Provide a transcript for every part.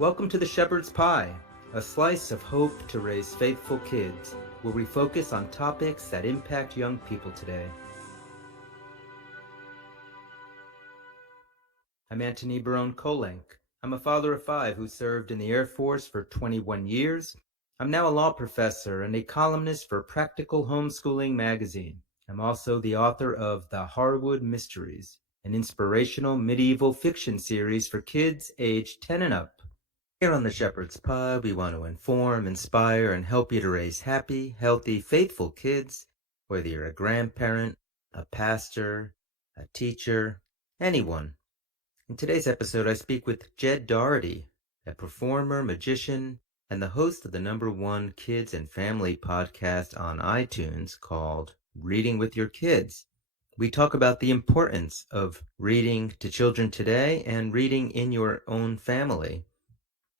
Welcome to the Shepherd's Pie, a slice of hope to raise faithful kids, where we focus on topics that impact young people today. I'm Antony Barone Kolenc. I'm a father of 5 who served in the Air Force for 21 years. I'm now a law professor and a columnist for Practical Homeschooling magazine. I'm also the author of The Harwood Mysteries, an inspirational medieval fiction series for kids aged 10 and up. Here on the Shepherd's Pie, we want to inform, inspire, and help you to raise happy, healthy, faithful kids, whether you're a grandparent, a pastor, a teacher, anyone. In today's episode, I speak with Jed Doherty, a performer, magician, and the host of the #1 kids and family podcast on iTunes called Reading with Your Kids. We talk about the importance of reading to children today and reading in your own family.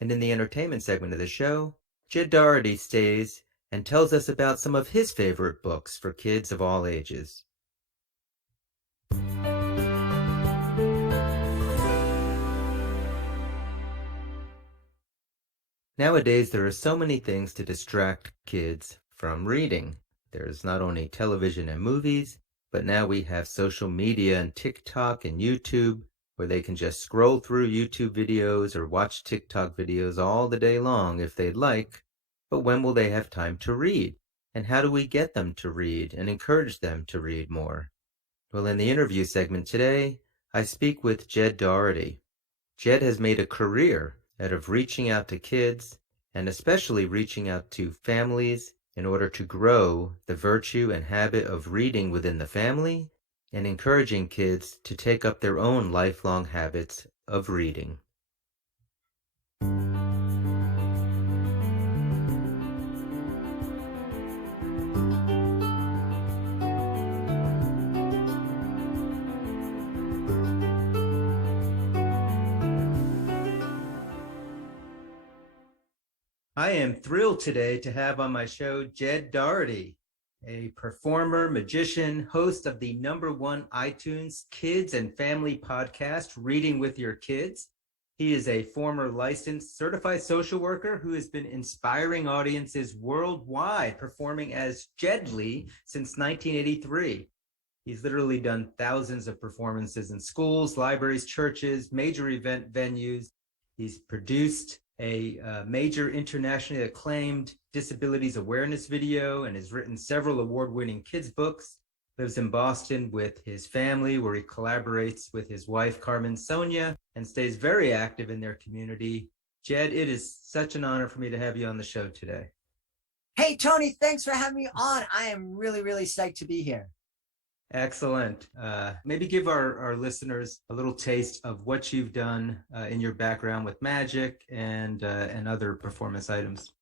And in the entertainment segment of the show, Jed Doherty stays and tells us about some of his favorite books for kids of all ages. Nowadays, there are so many things to distract kids from reading. There's not only television and movies, but now we have social media and TikTok and YouTube, where they can just scroll through YouTube videos or watch TikTok videos all the day long if they'd like. But when will they have time to read? And how do we get them to read and encourage them to read more? Well, in the interview segment today, I speak with Jed Doherty. Jed has made a career out of reaching out to kids and especially reaching out to families in order to grow the virtue and habit of reading within the family and encouraging kids to take up their own lifelong habits of reading. I am thrilled today to have on my show Jed Doherty, a performer, magician, host of the #1 iTunes Kids and Family podcast, Reading with Your Kids. He is a former licensed certified social worker who has been inspiring audiences worldwide, performing as Jedley since 1983. He's literally done thousands of performances in schools, libraries, churches, major event venues. He's produced a major internationally acclaimed disabilities awareness video and has written several award-winning kids books. Lives in Boston with his family, where he collaborates with his wife Carmen Sonia and stays very active in their community. Jed, it is such an honor for me to have you on the show today. Hey Tony, thanks for having me on. I am really psyched to be here. Excellent. Maybe give our listeners a little taste of what you've done in your background with magic and other performance items.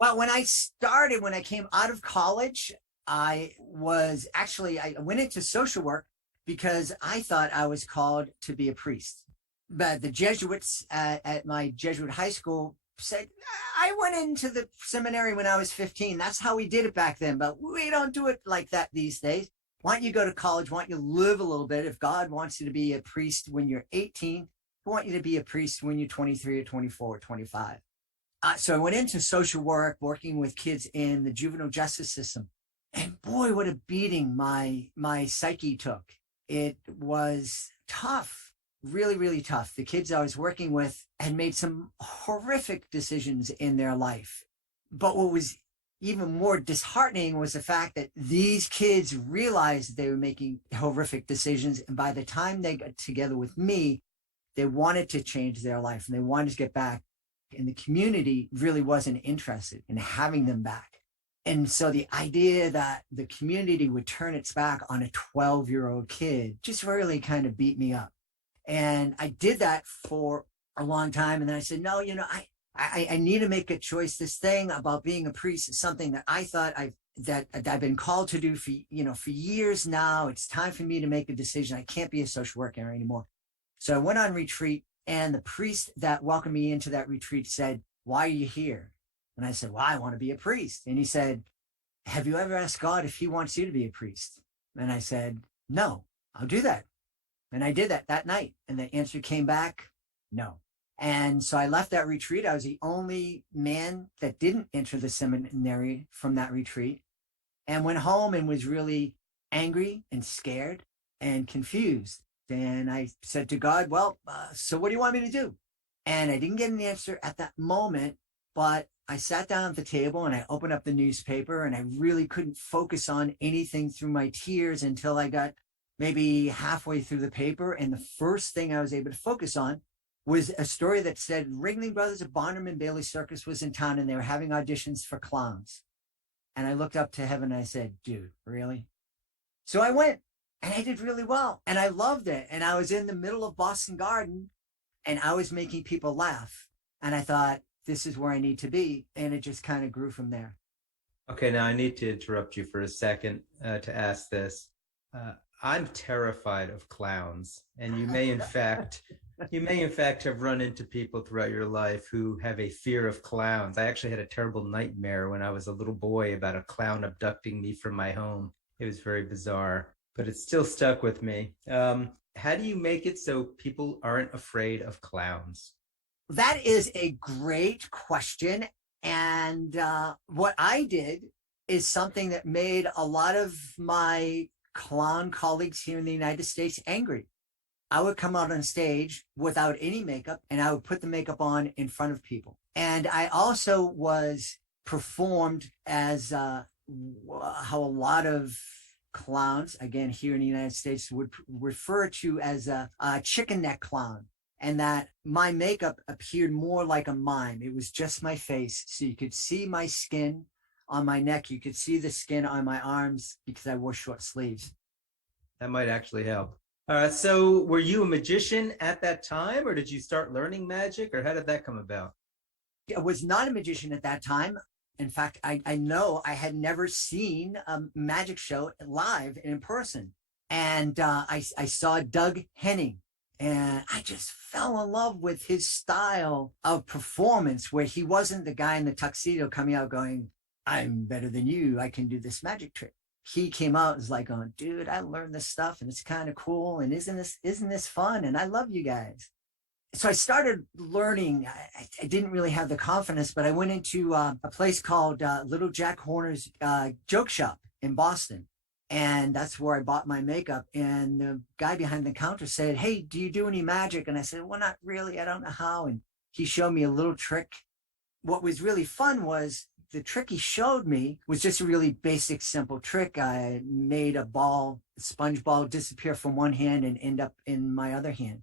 Well, when I came out of college, I went into social work because I thought I was called to be a priest. But the Jesuits at my Jesuit high school said, I went into the seminary when I was 15. That's how we did it back then, but we don't do it like that these days. Why don't you go to college? Why don't you live a little bit? If God wants you to be a priest when you're 18, I want you to be a priest when you're 23 or 24 or 25. So I went into social work, working with kids in the juvenile justice system. And boy, what a beating my psyche took. It was tough, really tough. The kids I was working with had made some horrific decisions in their life. But what was even more disheartening was the fact that these kids realized they were making horrific decisions. And by the time they got together with me, they wanted to change their life and they wanted to get back. And the community really wasn't interested in having them back. And so the idea that the community would turn its back on a 12-year-old kid just really kind of beat me up. And I did that for a long time. And then I said, no, I need to make a choice. This thing about being a priest is something that I thought I've been called to do for years now. It's time for me to make a decision. I can't be a social worker anymore. So I went on retreat, and the priest that welcomed me into that retreat said, why are you here? And I said, well, I want to be a priest. And he said, have you ever asked God if he wants you to be a priest? And I said, no, I'll do that. And I did that night. And the answer came back, no. And so I left that retreat. I was the only man that didn't enter the seminary from that retreat, and went home and was really angry and scared and confused. And I said to God, well, so what do you want me to do? And I didn't get an answer at that moment, but I sat down at the table and I opened up the newspaper, and I really couldn't focus on anything through my tears until I got maybe halfway through the paper. And the first thing I was able to focus on was a story that said Ringling Brothers of Barnum and Bailey Circus was in town and they were having auditions for clowns. And I looked up to heaven and I said, dude, really? So I went and I did really well and I loved it. And I was in the middle of Boston Garden and I was making people laugh. And I thought, this is where I need to be. And it just kind of grew from there. Okay, now I need to interrupt you for a second to ask this. I'm terrified of clowns, and you may in fact have run into people throughout your life who have a fear of clowns. I actually had a terrible nightmare when I was a little boy about a clown abducting me from my home. It was very bizarre, but it still stuck with me. How do you make it so people aren't afraid of clowns? That is a great question. And what I did is something that made a lot of my clown colleagues here in the United States angry. I would come out on stage without any makeup and I would put the makeup on in front of people. And I also was performed as how a lot of clowns, again, here in the United States would refer to as a chicken neck clown. And that my makeup appeared more like a mime. It was just my face. So you could see my skin on my neck. You could see the skin on my arms because I wore short sleeves. That might actually help. So were you a magician at that time, or did you start learning magic, or how did that come about? I was not a magician at that time. In fact, I know I had never seen a magic show live in person. And I saw Doug Henning, and I just fell in love with his style of performance, where he wasn't the guy in the tuxedo coming out going, I'm better than you. I can do this magic trick. He came out and was like, oh, dude, I learned this stuff and it's kind of cool. And isn't this fun? And I love you guys. So I started learning. I didn't really have the confidence, but I went into a place called Little Jack Horner's Joke Shop in Boston. And that's where I bought my makeup. And the guy behind the counter said, hey, do you do any magic? And I said, well, not really. I don't know how. And he showed me a little trick. What was really fun was the trick he showed me was just a really basic, simple trick. I made a sponge ball disappear from one hand and end up in my other hand.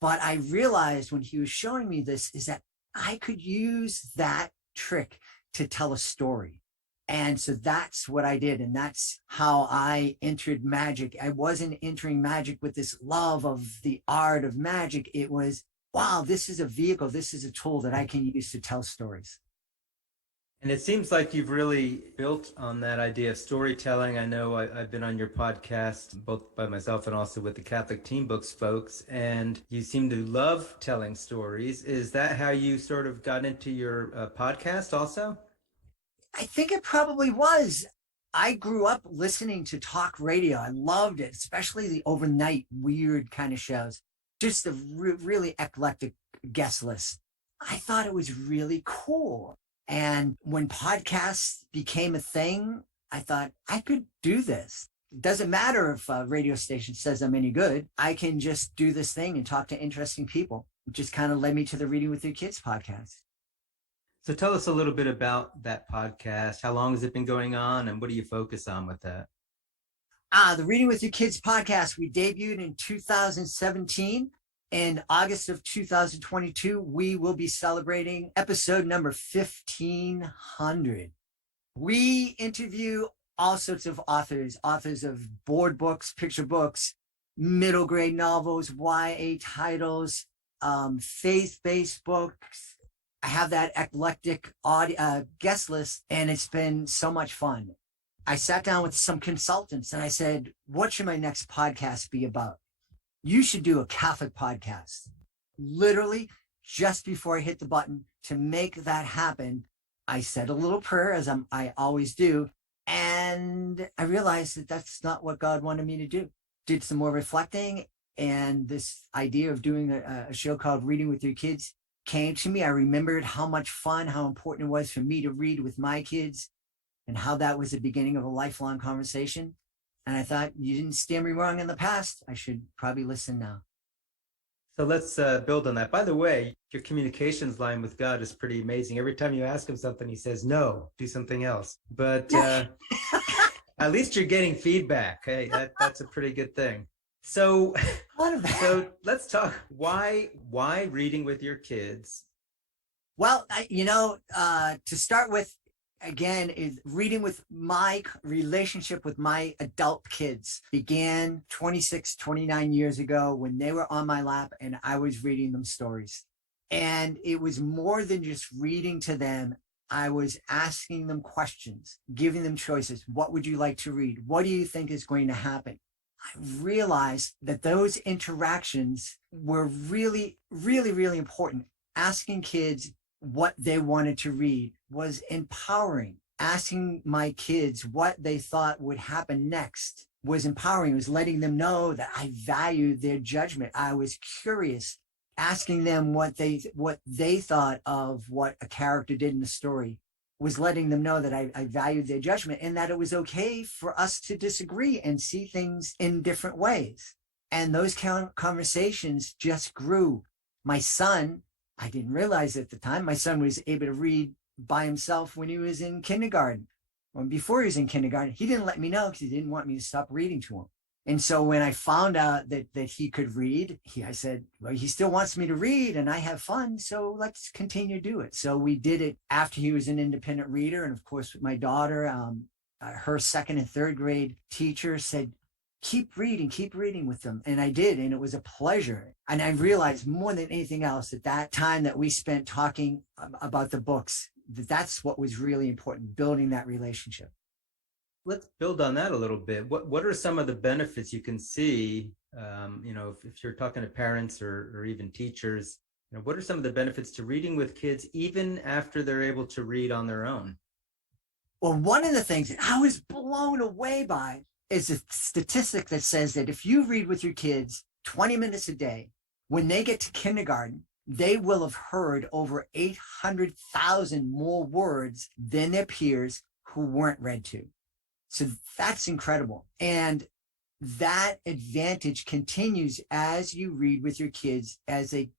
But I realized when he was showing me this is that I could use that trick to tell a story. And so that's what I did. And that's how I entered magic. I wasn't entering magic with this love of the art of magic. It was, wow, this is a vehicle. This is a tool that I can use to tell stories. And it seems like you've really built on that idea of storytelling. I know I've been on your podcast, both by myself and also with the Catholic Teen Books folks, and you seem to love telling stories. Is that how you sort of got into your podcast also? I think it probably was. I grew up listening to talk radio. I loved it, especially the overnight weird kind of shows. Just a really eclectic guest list. I thought it was really cool. And when podcasts became a thing, I thought I could do this. It doesn't matter if a radio station says I'm any good. I can just do this thing and talk to interesting people. It just kind of led me to the Reading with Your Kids podcast. So tell us a little bit about that podcast. How long has it been going on, and what do you focus on with that? The Reading with Your Kids podcast, we debuted in 2017. In August of 2022, we will be celebrating episode number 1500. We interview all sorts of authors of board books, picture books, middle grade novels, YA titles, faith-based books. I have that eclectic guest list, and it's been so much fun. I sat down with some consultants and I said, what should my next podcast be about? You should do a Catholic podcast. Literally, just before I hit the button to make that happen, I said a little prayer, as I always do, and I realized that that's not what God wanted me to do. Did some more reflecting, and this idea of doing a show called Reading with Your Kids came to me. I remembered how much fun, how important it was for me to read with my kids, and how that was the beginning of a lifelong conversation. And I thought, you didn't steer me wrong in the past. I should probably listen now. So let's build on that. By the way, your communications line with God is pretty amazing. Every time you ask him something, he says, no, do something else. But at least you're getting feedback. Hey, that's a pretty good thing. So let's talk. Why reading with your kids? Well, to start with, again, is reading with my relationship with my adult kids began 29 years ago when they were on my lap and I was reading them stories. And it was more than just reading to them. I was asking them questions, giving them choices. What would you like to read? What do you think is going to happen? I realized that those interactions were really, really, really important. Asking kids what they wanted to read was empowering. Asking my kids what they thought would happen next was empowering. It was letting them know that I valued their judgment. I was curious, asking them what they thought of what a character did in the story was letting them know that I valued their judgment and that it was okay for us to disagree and see things in different ways. And those conversations just grew. My son, I didn't realize at the time, my son was able to read by himself when he was in kindergarten. When before he was in kindergarten, he didn't let me know because he didn't want me to stop reading to him. And so when I found out that he could read, I said, well, he still wants me to read and I have fun, so let's continue to do it. So we did it after he was an independent reader. And of course, with my daughter, her second and third grade teacher said, keep reading with them. And I did, and it was a pleasure. And I realized more than anything else at that time that we spent talking about the books, that's what was really important, building that relationship. Let's build on that a little bit. What are some of the benefits you can see, if you're talking to parents or even teachers, what are some of the benefits to reading with kids, even after they're able to read on their own? Well, one of the things that I was blown away by is a statistic that says that if you read with your kids 20 minutes a day, when they get to kindergarten, they will have heard over 800,000 more words than their peers who weren't read to. So that's incredible. And that advantage continues as you read with your kids as they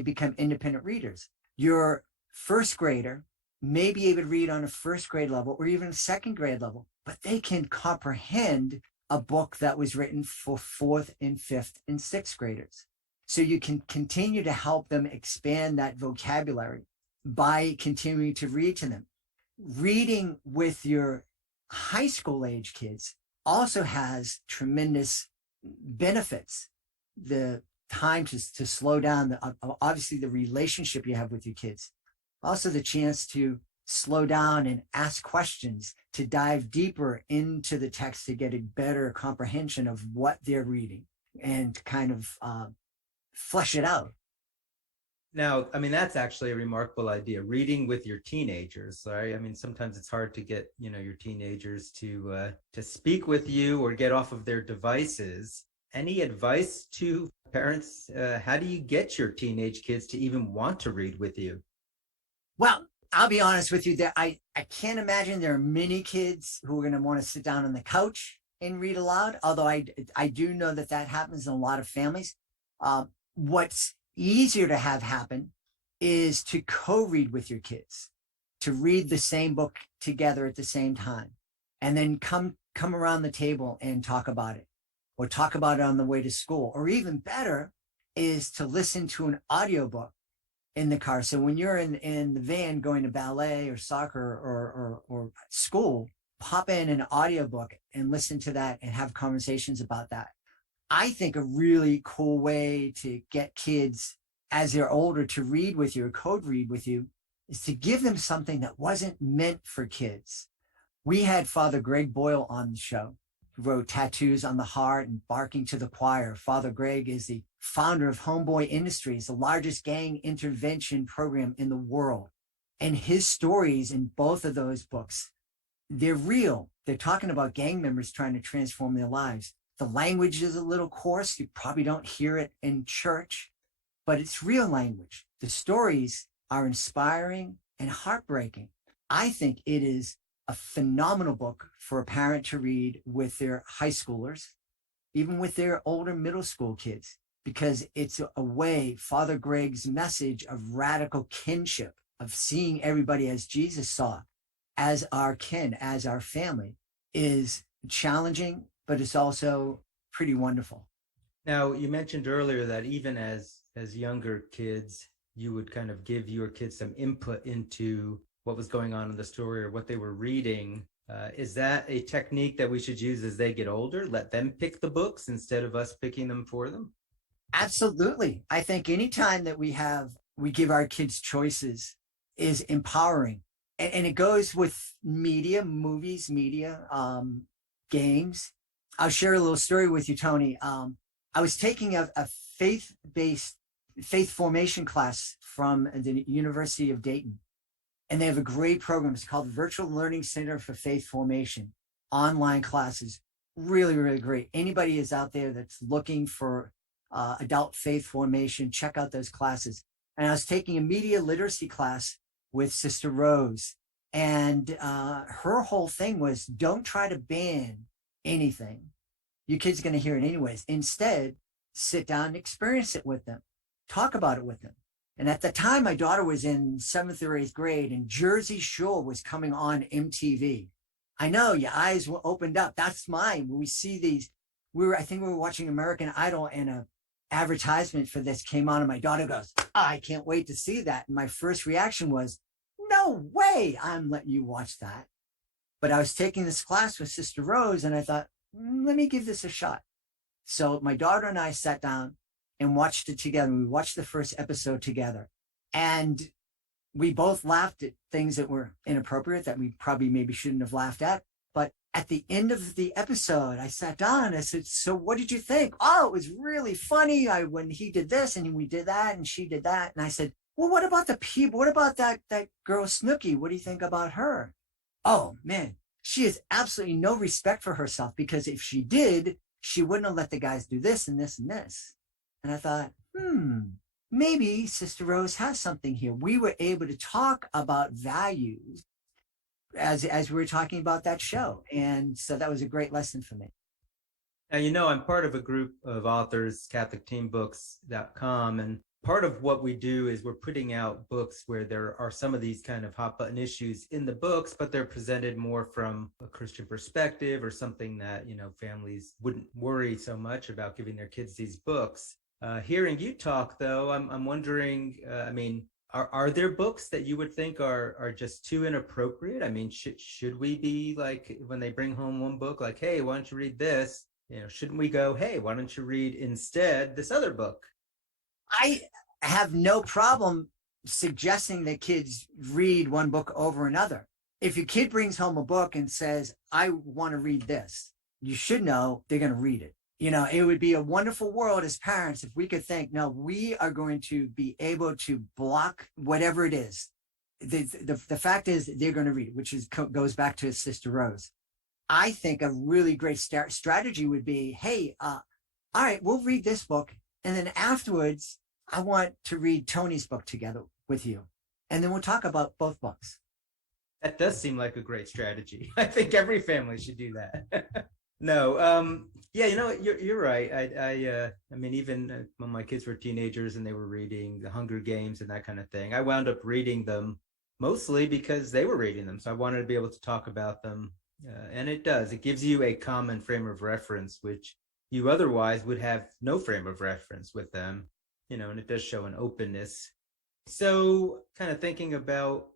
become independent readers. Your first grader may be able to read on a first grade level or even a second grade level, but they can comprehend a book that was written for fourth and fifth and sixth graders. So you can continue to help them expand that vocabulary by continuing to read to them. Reading with your high school age kids also has tremendous benefits. The time to slow down, obviously the relationship you have with your kids, also the chance to slow down and ask questions, to dive deeper into the text to get a better comprehension of what they're reading and kind of flesh it out. Now, I mean, that's actually a remarkable idea, reading with your teenagers, right? I mean, sometimes it's hard to get, your teenagers to speak with you or get off of their devices. Any advice to parents? How do you get your teenage kids to even want to read with you? Well, I'll be honest with you, that I can't imagine there are many kids who are going to want to sit down on the couch and read aloud, although I do know that happens in a lot of families. What's easier to have happen is to co-read with your kids, to read the same book together at the same time, and then come around the table and talk about it, or talk about it on the way to school. Or even better is to listen to an audiobook in the car. So when you're in the van going to ballet or soccer or school, pop in an audiobook and listen to that and have conversations about that. I think a really cool way to get kids as they're older to read with you or code read with you is to give them something that wasn't meant for kids. We had Father Greg Boyle on the show, who wrote Tattoos on the Heart and Barking to the Choir. Father Greg is the founder of Homeboy Industries, the largest gang intervention program in the world. And his stories in both of those books, they're real. They're talking about gang members trying to transform their lives. The language is a little coarse. You probably don't hear it in church, but it's real language. The stories are inspiring and heartbreaking. I think it is a phenomenal book for a parent to read with their high schoolers, even with their older middle school kids, because it's a way, Father Greg's message of radical kinship, of seeing everybody as Jesus saw, as our kin, as our family, is challenging, but it's also pretty wonderful. Now, you mentioned earlier that even as younger kids, you would kind of give your kids some input into what was going on in the story or what they were reading. Is that a technique that we should use as they get older? Let them pick the books instead of us picking them for them? Absolutely. I think anytime that we give our kids choices is empowering. And it goes with media, movies, media, games. I'll share a little story with you, Tony. I was taking a faith-based faith formation class from the University of Dayton. And they have a great program. It's called Virtual Learning Center for Faith Formation, online classes. Really, really great. Anybody is out there that's looking for adult faith formation, check out those classes. And I was taking a media literacy class with Sister Rose. And her whole thing was, don't try to ban anything. Your kid's going to hear it anyways. Instead, sit down and experience it with them. Talk about it with them. And at the time, my daughter was in 7th or 8th grade, and Jersey Shore was coming on MTV. I know your eyes were opened up. That's mine. When we see these, I think we were watching American Idol, and a advertisement for this came on, and my daughter goes, I can't wait to see that. And my first reaction was, no way, I'm letting you watch that. But I was taking this class with Sister Rose, and I thought, let me give this a shot. So my daughter and I sat down and watched it together. We watched the first episode together, and we both laughed at things that were inappropriate that we probably maybe shouldn't have laughed at. But at the end of the episode, I sat down and I said, so what did you think? Oh, it was really funny. When he did this and we did that and she did that. And I said, well, what about the people? What about that girl Snooki? What do you think about her? Oh man, she has absolutely no respect for herself, because if she did, she wouldn't have let the guys do this and this and this. And I thought, maybe Sister Rose has something here. We were able to talk about values as we were talking about that show. And so that was a great lesson for me. Now, I'm part of a group of authors, CatholicTeenBooks.com, and part of what we do is we're putting out books where there are some of these kind of hot button issues in the books, but they're presented more from a Christian perspective, or something that, families wouldn't worry so much about giving their kids these books. Hearing you talk, though, I'm wondering, are there books that you would think are just too inappropriate? I mean, should we be like, when they bring home one book, like, hey, why don't you read this? Shouldn't we go, hey, why don't you read instead this other book? I have no problem suggesting that kids read one book over another. If your kid brings home a book and says, I want to read this, you should know they're going to read it. It would be a wonderful world as parents if we could think, no, we are going to be able to block whatever it is. The fact is they're going to read it, which goes back to Sister Rose. I think a really great strategy would be, hey, all right, we'll read this book. And then afterwards, I want to read Tony's book together with you. And then we'll talk about both books. That does seem like a great strategy. I think every family should do that. No, yeah, you're right. I mean, even when my kids were teenagers and they were reading the Hunger Games and that kind of thing, I wound up reading them mostly because they were reading them. So I wanted to be able to talk about them. And it gives you a common frame of reference, which you otherwise would have no frame of reference with them, and it does show an openness. So kind of thinking about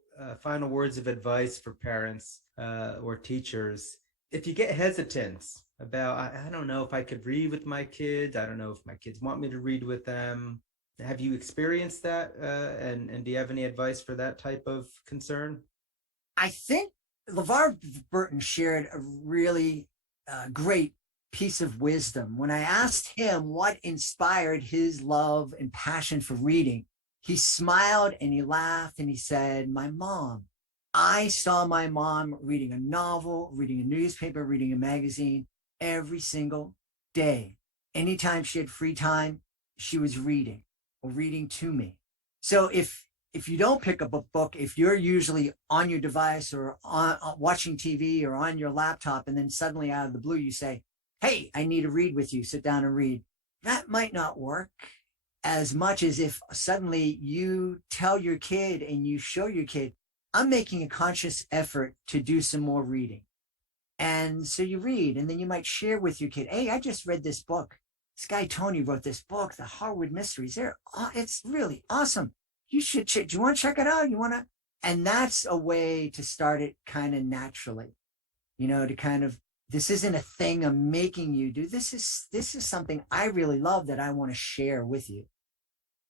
final words of advice for parents or teachers. If you get hesitance about, I don't know if I could read with my kids, I don't know if my kids want me to read with them. Have you experienced that? And do you have any advice for that type of concern? I think LeVar Burton shared a really great piece of wisdom. When I asked him what inspired his love and passion for reading, he smiled and he laughed and he said, my mom. I saw my mom reading a novel, reading a newspaper, reading a magazine every single day, anytime she had free time, she was reading or reading to me. So if you don't pick up a book, if you're usually on your device or on watching TV or on your laptop, and then suddenly out of the blue you say, hey, I need to read with you, sit down and read, that might not work as much as if suddenly you tell your kid and you show your kid, I'm making a conscious effort to do some more reading. And so you read, and then you might share with your kid, hey, I just read this book. This guy, Tony, wrote this book, The Harwood Mysteries. It's really awesome. You should, do you want to check it out? You want to? And that's a way to start it kind of naturally, to kind of, this isn't a thing I'm making you do. This is something I really love that I want to share with you.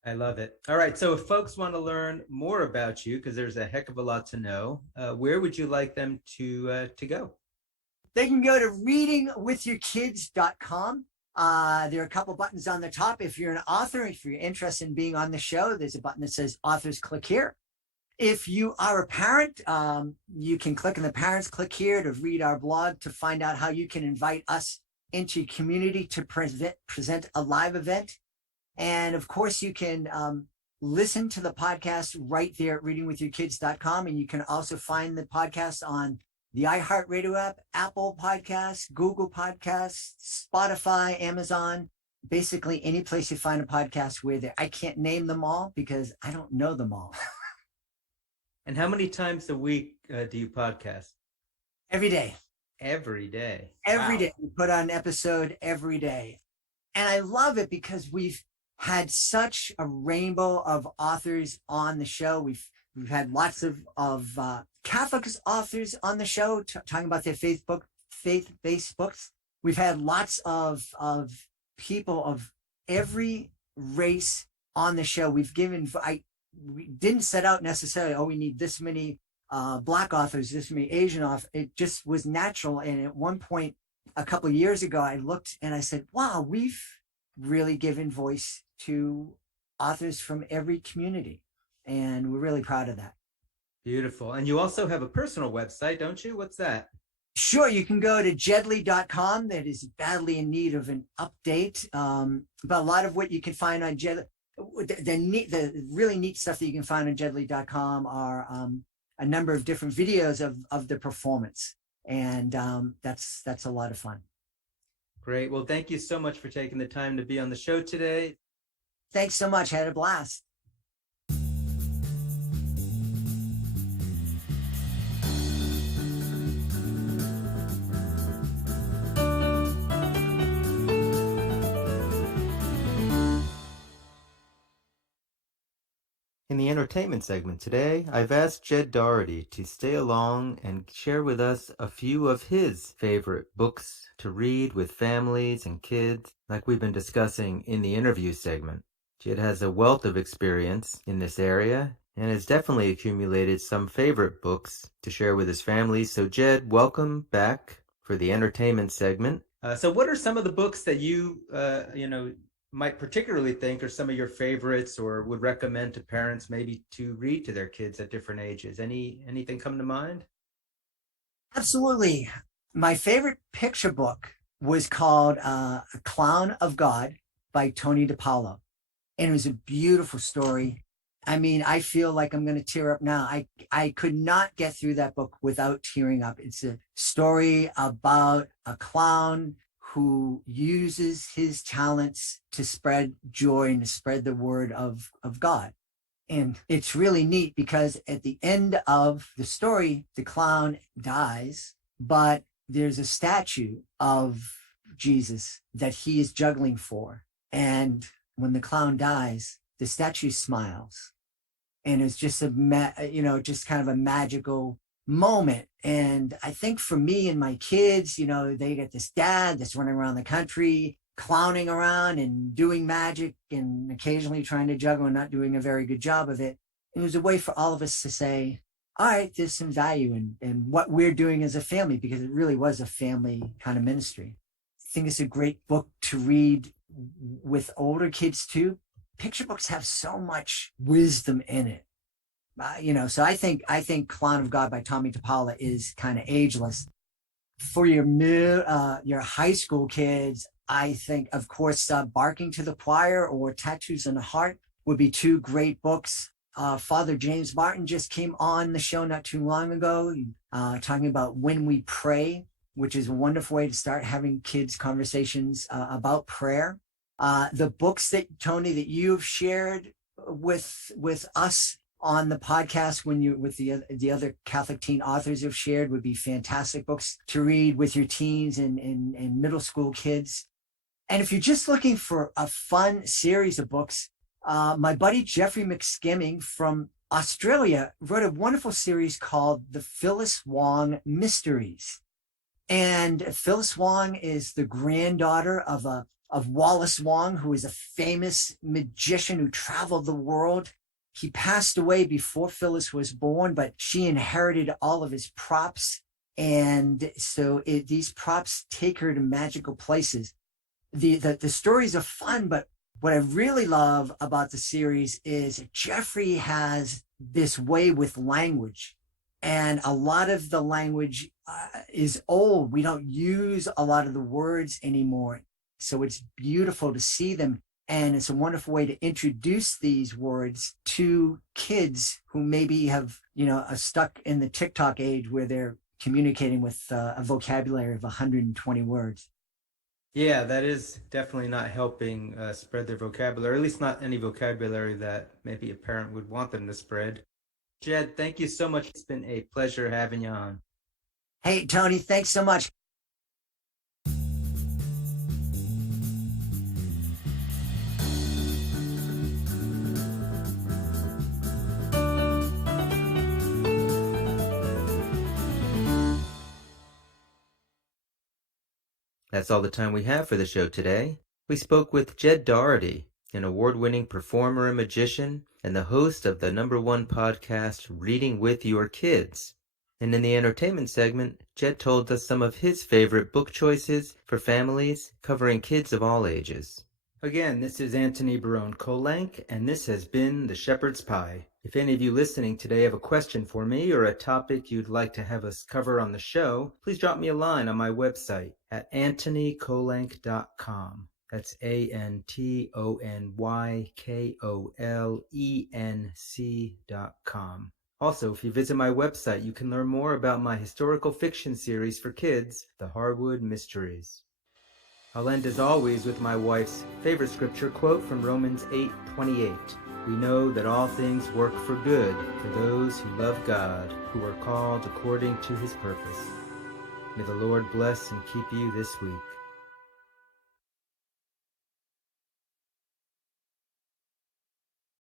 I love it. All right. So if folks want to learn more about you, because there's a heck of a lot to know, where would you like them to go? They can go to readingwithyourkids.com. There are a couple buttons on the top. If you're an author, if you're interested in being on the show, there's a button that says authors, click here. If you are a parent, you can click on the parents, click here to read our blog to find out how you can invite us into your community to present a live event. And of course, you can listen to the podcast right there at readingwithyourkids.com. And you can also find the podcast on the iHeartRadio app, Apple Podcasts, Google Podcasts, Spotify, Amazon, basically any place you find a podcast where there. I can't name them all because I don't know them all. And how many times a week do you podcast? Every day. Every day. Every day. We put on an episode every day. And I love it because we've had such a rainbow of authors on the show. We've had lots of Catholic authors on the show talking about their faith-based books. We've had lots of people of every race on the show. We didn't set out necessarily, we need this many Black authors, this many Asian authors. It just was natural. And at one point, a couple of years ago, I looked and I said, wow, we've really given voice to authors from every community. And we're really proud of that. Beautiful. And you also have a personal website, don't you? What's that? Sure. You can go to jedley.com. That is badly in need of an update. But a lot of what you can find on Jedley, the really neat stuff that you can find on jedley.com are a number of different videos of the performance. And that's a lot of fun. Great. Well, thank you so much for taking the time to be on the show today. Thanks so much. Had a blast. In the entertainment segment today, I've asked Jed Doherty to stay along and share with us a few of his favorite books to read with families and kids, like we've been discussing in the interview segment. Jed has a wealth of experience in this area and has definitely accumulated some favorite books to share with his family. So Jed, welcome back for the entertainment segment. So what are some of the books that you might particularly think are some of your favorites or would recommend to parents maybe to read to their kids at different ages? Anything come to mind? Absolutely. My favorite picture book was called A Clown of God by Tony Depaolo. And it was a beautiful story. I mean, I feel like I'm going to tear up now. I could not get through that book without tearing up. It's a story about a clown who uses his talents to spread joy and to spread the word of God. And it's really neat because at the end of the story, the clown dies, but there's a statue of Jesus that he is juggling for. And when the clown dies, the statue smiles. And it's just just kind of a magical moment. And I think for me and my kids, they get this dad that's running around the country, clowning around and doing magic and occasionally trying to juggle and not doing a very good job of it. It was a way for all of us to say, all right, there's some value in what we're doing as a family, because it really was a family kind of ministry. I think it's a great book to read with older kids too. Picture books have so much wisdom in it. So I think Clown of God by Tommy Depaolo is kind of ageless. For your high school kids, I think, of course, Barking to the Choir or Tattoos on the Heart would be two great books. Father James Martin just came on the show not too long ago, talking about When We Pray, which is a wonderful way to start having kids conversations about prayer. The books that, Tony, that you've shared with us on the podcast when you with the other Catholic teen authors have shared would be fantastic books to read with your teens and middle school kids. And if you're just looking for a fun series of books, my buddy Jeffrey McSkimming from Australia wrote a wonderful series called The Phyllis Wong Mysteries. And Phyllis Wong is the granddaughter of Wallace Wong, who is a famous magician who traveled the world. He passed away before Phyllis was born, but she inherited all of his props. And so these props take her to magical places. The stories are fun, but what I really love about the series is Jeffrey has this way with language. And a lot of the language is old. We don't use a lot of the words anymore. So it's beautiful to see them. And it's a wonderful way to introduce these words to kids who maybe have, are stuck in the TikTok age where they're communicating with a vocabulary of 120 words. Yeah, that is definitely not helping spread their vocabulary, or at least not any vocabulary that maybe a parent would want them to spread. Jed, thank you so much. It's been a pleasure having you on. Hey, Tony, thanks so much. That's all the time we have for the show today. We spoke with Jed Doherty, an award-winning performer and magician, and the host of the #1 podcast, Reading with Your Kids. And in the entertainment segment, Jed told us some of his favorite book choices for families covering kids of all ages. Again, this is Antony Barone Kolenc, and this has been The Shepherd's Pie. If any of you listening today have a question for me or a topic you'd like to have us cover on the show, please drop me a line on my website at antonykolenc.com. That's AntonyKolenc.com. Also, if you visit my website, you can learn more about my historical fiction series for kids, The Harwood Mysteries. I'll end as always with my wife's favorite scripture quote from Romans 8:28. We know that all things work for good for those who love God, who are called according to his purpose. May the Lord bless and keep you this week.